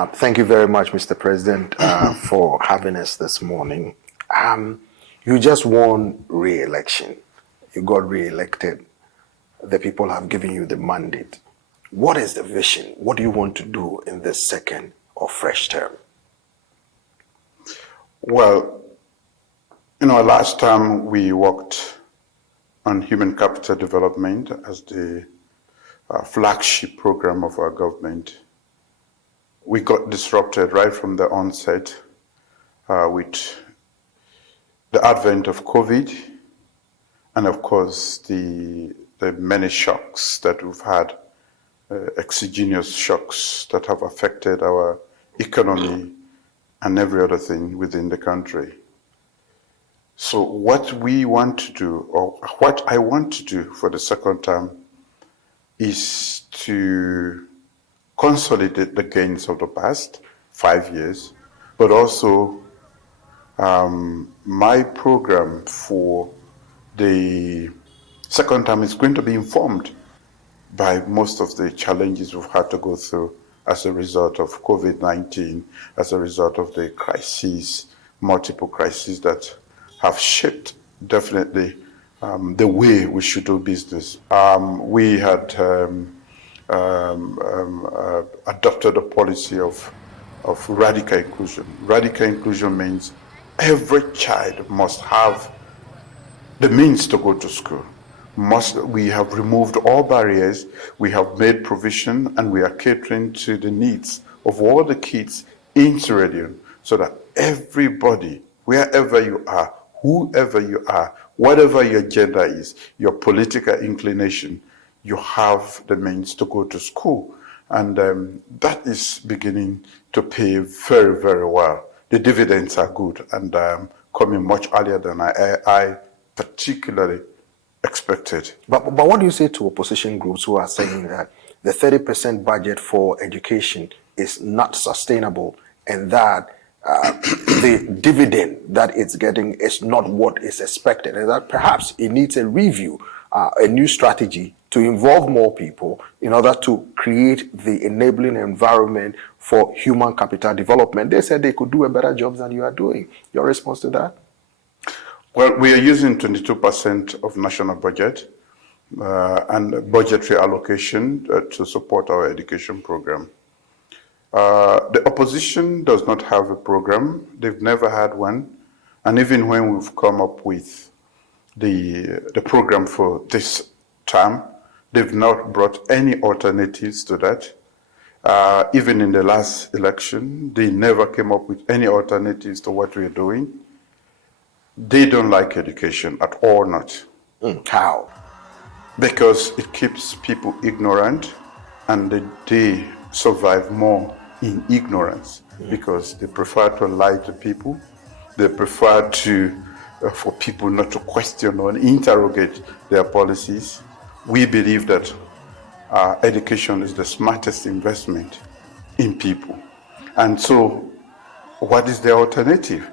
Thank you very much, Mr. President, for having us this morning. You just won re-election. You got re-elected. The people have given you the mandate. What is the vision? What do you want to do in this second or fresh term? Well, last time we worked on human capital development as the flagship program of our government. We got disrupted right from the onset with the advent of COVID and, of course, the many shocks that we've had, exogenous shocks that have affected our economy and every other thing within the country. So what we want to do, or what I want to do for the second term, is to consolidate the gains of the past 5 years, but also my program for the second term is going to be informed by most of the challenges we've had to go through as a result of COVID-19, as a result of the crises, multiple crises that have shaped definitely the way we should do business. We had adopted a policy of radical inclusion. Radical inclusion means every child must have the means to go to school. We have removed all barriers, we have made provision, and we are catering to the needs of all the kids in Sierra Leone, so that everybody, wherever you are, whoever you are, whatever your gender is, your political inclination, you have the means to go to school. And that is beginning to pay very, very well. The dividends are good and coming much earlier than I particularly expected. But what do you say to opposition groups who are saying that the 30% budget for education is not sustainable and that the dividend that it's getting is not what is expected, and that perhaps it needs a review, a new strategy to involve more people in order to create the enabling environment for human capital development? They said they could do a better job than you are doing. Your response to that? Well, we are using 22% of national budget and budgetary allocation to support our education program. The opposition does not have a program. They've never had one. And even when we've come up with the program for this term, they've not brought any alternatives to that. Even in the last election, they never came up with any alternatives to what we're doing. They don't like education at all, not. How? Because it keeps people ignorant, and they survive more in ignorance because they prefer to lie to people. They prefer for people not to question or interrogate their policies. We believe that education is the smartest investment in people. And so what is the alternative?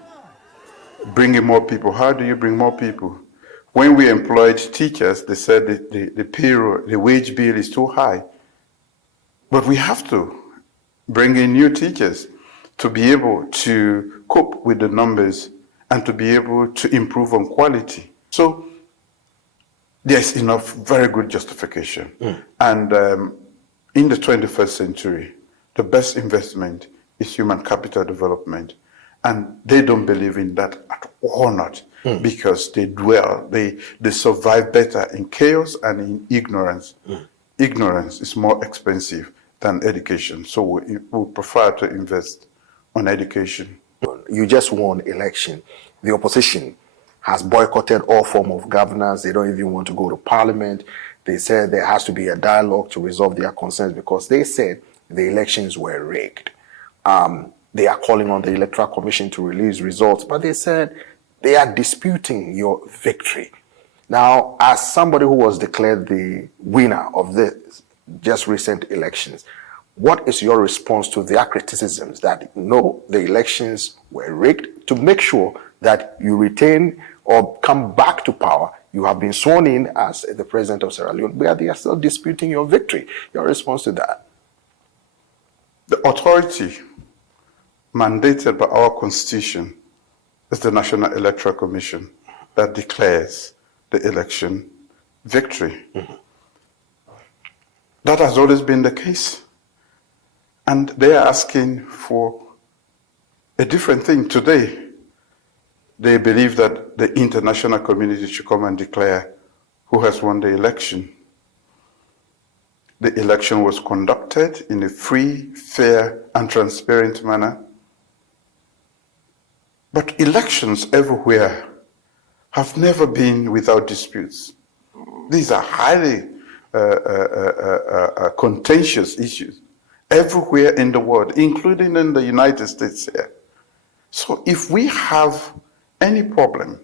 Bringing more people. How do you bring more people? When we employed teachers, they said that the payroll, the wage bill is too high. But we have to bring in new teachers to be able to cope with the numbers and to be able to improve on quality. So there's enough very good justification. And in the 21st century, the best investment is human capital development. And they don't believe in that at all, not because they survive better in chaos and in ignorance. Ignorance is more expensive than education, so we prefer to invest on education. You just won election. The opposition has boycotted all form of governance. They don't even want to go to parliament. They said there has to be a dialogue to resolve their concerns because they said the elections were rigged. They are calling on the Electoral Commission to release results, but they said they are disputing your victory. Now, as somebody who was declared the winner of the just recent elections, what is your response to their criticisms that no, the elections were rigged, to make sure that you retain or come back to power? You have been sworn in as the president of Sierra Leone, but they are still disputing your victory. Your response to that? The authority mandated by our Constitution is the National Electoral Commission that declares the election victory. That has always been the case. And they are asking for a different thing today. They believe that the international community should come and declare who has won the election. The election was conducted in a free, fair, and transparent manner. But elections everywhere have never been without disputes. These are highly contentious issues everywhere in the world, including in the United States here. So if we have any problem,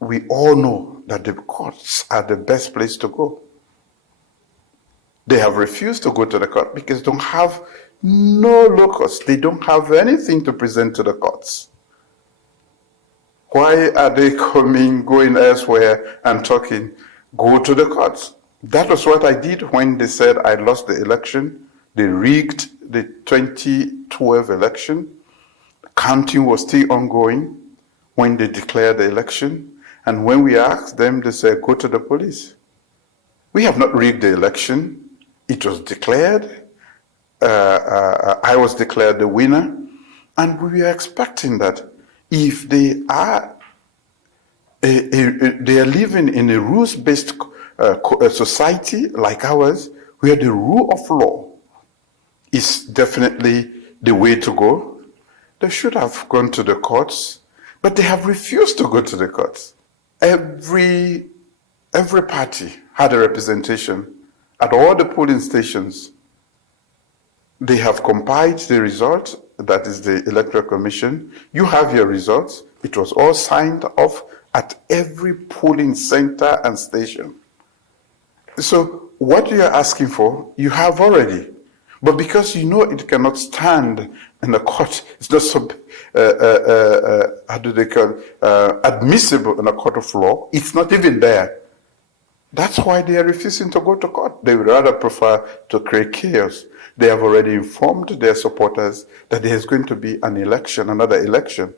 we all know that the courts are the best place to go. They have refused to go to the court because they don't have no locus. They don't have anything to present to the courts. Why are they going elsewhere and talking? Go to the courts. That was what I did when they said I lost the election. They rigged the 2012 election. Counting was still ongoing when they declared the election. And when we asked them, they said, go to the police. We have not rigged the election. It was declared. I was declared the winner. And we were expecting that if they are living in a rules-based society like ours, where the rule of law is definitely the way to go, they should have gone to the courts, but they have refused to go to the courts. Every party had a representation at all the polling stations. They have compiled the result, that is the Electoral Commission. You have your results. It was all signed off at every polling center and station. So what you are asking for, you have already. But because you know it cannot stand in the court, it's not admissible in a court of law, it's not even there. That's why they are refusing to go to court. They would rather prefer to create chaos. They have already informed their supporters that there is going to be an election, another election.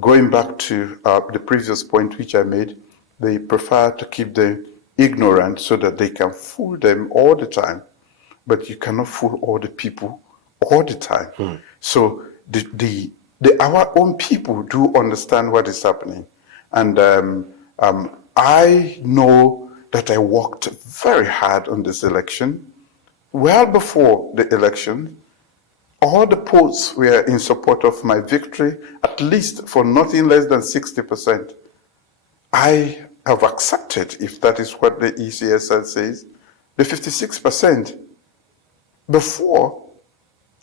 Going back to the previous point which I made, they prefer to keep them ignorant so that they can fool them all the time. But you cannot fool all the people all the time. So our own people do understand what is happening. And I know that I worked very hard on this election. Well before the election, all the polls were in support of my victory, at least for nothing less than 60%. I have accepted, if that is what the ECSL says, the 56%. Before,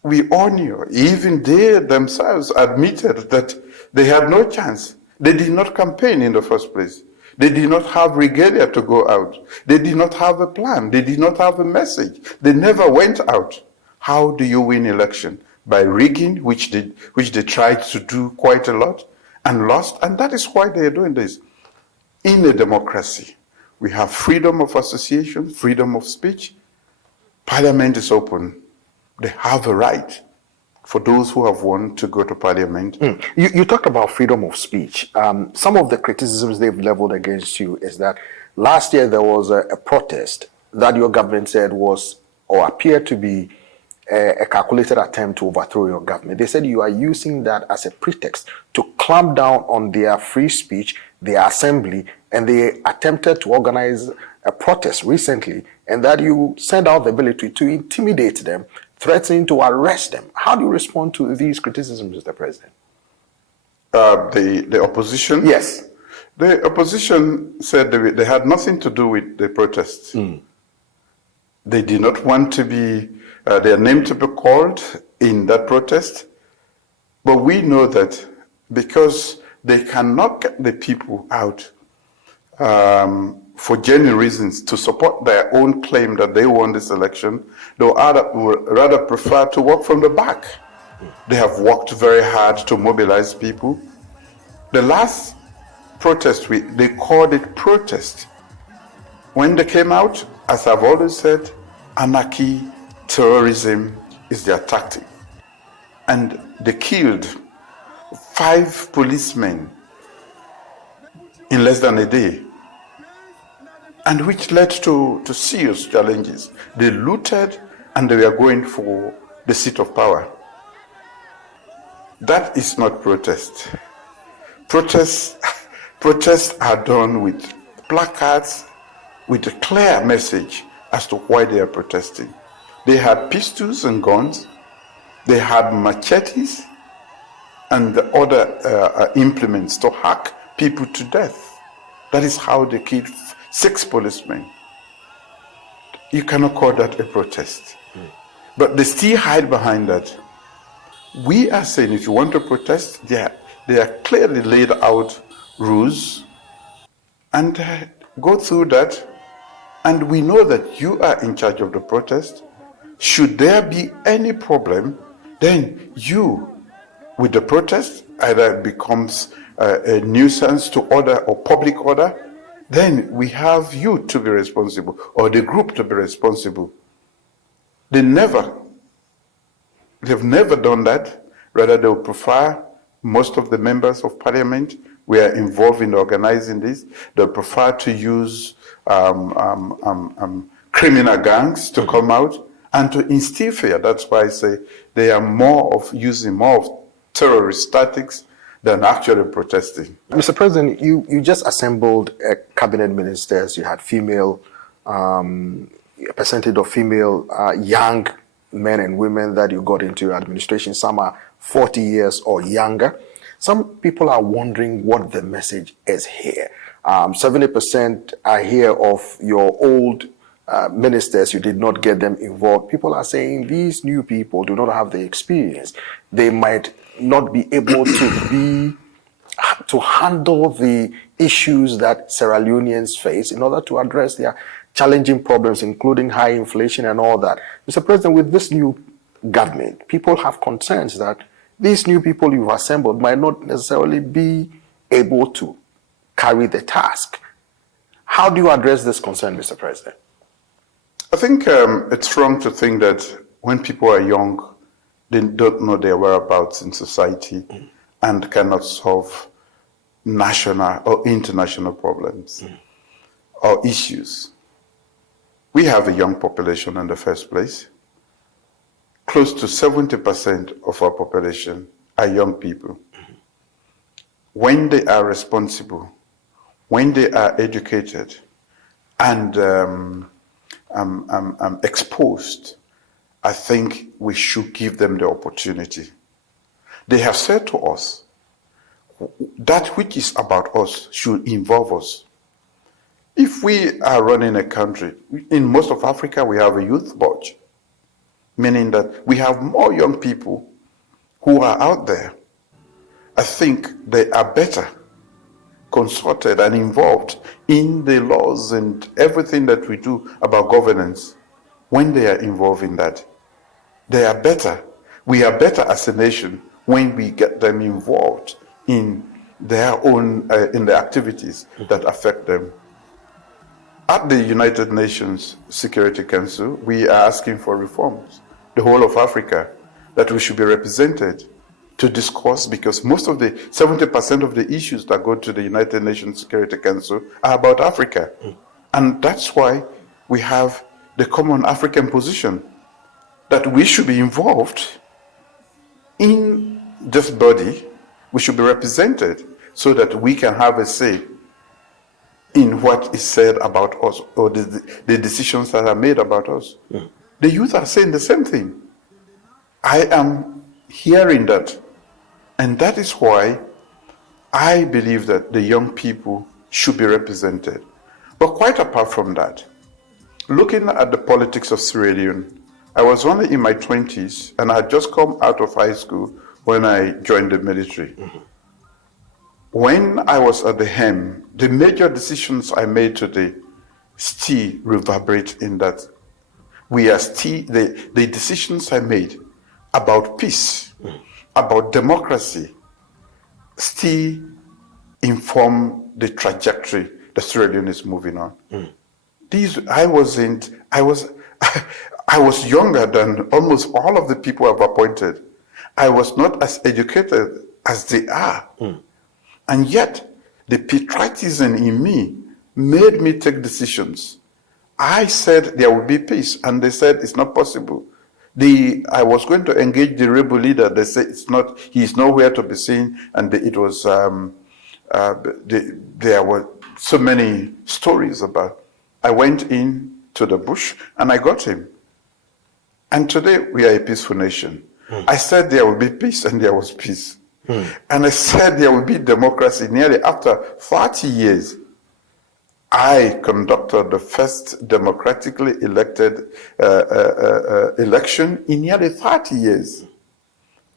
we all knew, even they themselves admitted that they had no chance. They did not campaign in the first place. They did not have regalia to go out. They did not have a plan. They did not have a message. They never went out. How do you win election? By rigging, which they tried to do quite a lot and lost, and that is why they are doing this. In a democracy, we have freedom of association, freedom of speech. Parliament is open. They have a right for those who have won to go to parliament. You talked about freedom of speech. Some of the criticisms they've leveled against you is that last year there was a protest that your government said was or appeared to be a calculated attempt to overthrow your government. They said you are using that as a pretext to clamp down on their free speech, their assembly, and they attempted to organize a protest recently, and that you sent out the ability to intimidate them, threatening to arrest them. How do you respond to these criticisms, Mr. President? The opposition? Yes. The opposition said they had nothing to do with the protests. They did not want to be their name to be called in that protest. But we know that because they cannot get the people out for genuine reasons to support their own claim that they won this election, they would rather prefer to work from the back. They have worked very hard to mobilize people. The last protest, they called it protest. When they came out, as I've always said, anarchy terrorism is their tactic. And they killed 5 policemen in less than a day, and which led to serious challenges. They looted and they were going for the seat of power. That is not protest. Protests are done with placards, with a clear message as to why they are protesting. They had pistols and guns, they had machetes and the other implements to hack people to death. That is how they killed 6 policemen. You cannot call that a protest. But they still hide behind that. We are saying if you want to protest, they are clearly laid out rules, and go through that. And we know that you are in charge of the protest. Should there be any problem, then you, with the protest, either it becomes a nuisance to order or public order, then we have you to be responsible, or the group to be responsible. They've never done that. Rather, they would prefer, most of the members of parliament were involved in organizing this. They prefer to use criminal gangs to come out and to instill fear. That's why I say they are using more of terrorist tactics than actually protesting. Mr. President, you just assembled cabinet ministers. You had female, a percentage of female young men and women that you got into your administration. Some are 40 years or younger. Some people are wondering what the message is here. 70% are here of your old ministers. You did not get them involved. People are saying these new people do not have the experience. They might not be able to handle the issues that Sierra Leoneans face in order to address their challenging problems, including high inflation and all that. Mr. President, with this new government, people have concerns that these new people you've assembled might not necessarily be able to carry the task. How do you address this concern, Mr. President? I think it's wrong to think that when people are young, they don't know their whereabouts in society and cannot solve national or international problems or issues. We have a young population in the first place. Close to 70% of our population are young people. When they are responsible, when they are educated and exposed, I think we should give them the opportunity. They have said to us, that which is about us should involve us. If we are running a country, in most of Africa we have a youth bulge, meaning that we have more young people who are out there. I think they are better consulted and involved in the laws and everything that we do about governance when they are involved in that. They are better. We are better as a nation when we get them involved in their own, in the activities that affect them. At the United Nations Security Council, we are asking for reforms. The whole of Africa, that we should be represented to discuss, because most of the 70% of the issues that go to the United Nations Security Council are about Africa. And that's why we have the common African position that we should be involved in this body. We should be represented so that we can have a say in what is said about us or the decisions that are made about us. The youth are saying the same thing. I am hearing that. And that is why I believe that the young people should be represented. But quite apart from that, looking at the politics of Sierra Leone, I was only in my 20s and I had just come out of high school when I joined the military. When I was at the helm, the major decisions I made today still reverberate in that. We are still, the decisions I made about peace, about democracy, still inform the trajectory the Sierra Leone is moving on. I I was younger than almost all of the people I've appointed. I was not as educated as they are. And yet, the patriotism in me made me take decisions. I said there will be peace, and they said it's not possible. I was going to engage the rebel leader. They said he's nowhere to be seen, and it was there were so many stories about. I went in to the bush and I got him. And today we are a peaceful nation. I said there will be peace, and there was peace. And I said there will be democracy. Nearly after 40 years, I conducted the first democratically elected election in nearly 30 years.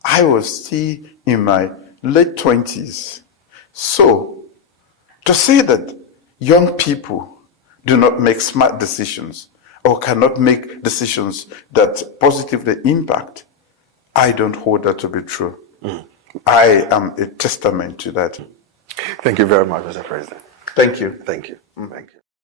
I was still in my late 20s. So, to say that young people do not make smart decisions or cannot make decisions that positively impact, I don't hold that to be true. I am a testament to that. Thank you very much, Mr. President. Thank you. Thank you. Thank you.